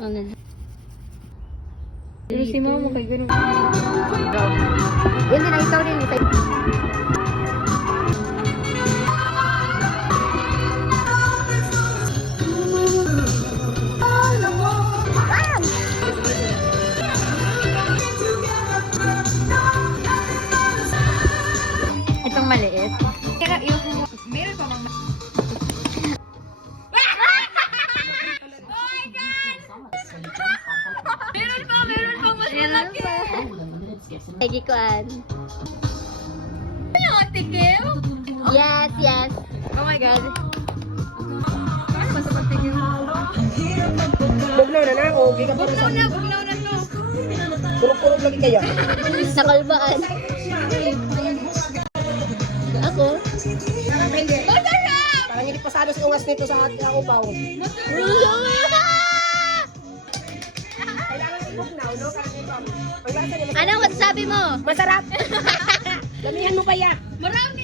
Ano? Pero si mama kay ganun. Yan din, ikaw rin. Itong maliit. Kaya yung meron pa mang meron pang mas malaki. Lagi ko an. Ano, Ate Kim? Yes, yes. Oh my God. Paano ba sa pagtigil? Bugnaw na na o giga pa Bugnaw na to. Kurog-kurog lagi kaya. Nakalbaan. Ako? Hindi. Parang hindi pasado sa ungas nito sa ating ako pa. Kailangan bugnaw, no? Paglasa niya Anong masasabi mo? masarap. Damihan mo pa ya. Marami